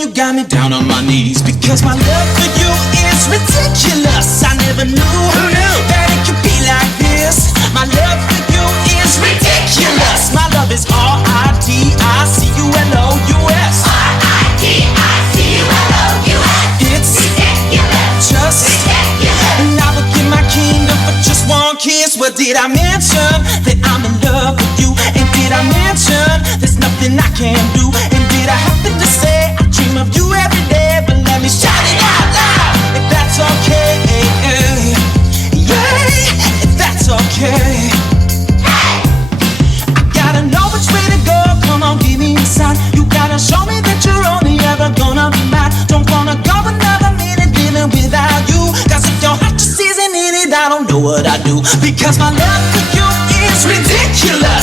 you got me down on my knees. Because my love for you is ridiculous. I never knew that it could be like this. My love for you is ridiculous. My love is R-I-D-I-C-U-L-O-U-S. R-I-D-I-C-U-L-O-U-S. It's ridiculous. Just ridiculous. And I would give my kingdom for just one kiss. Well, did I mention that I'm in love with you? And did I mention there's nothing I can do? And did I happen to say I dream of you every day? But let me shout it out loud, if that's okay. Yeah, if that's okay. I gotta know which way to go. Come on, give me a sign. You gotta show me that you're only ever gonna be mine. Don't wanna go another minute living without you. Cause if your heart just isn't in it, I don't know what I do. Because my love for you is ridiculous.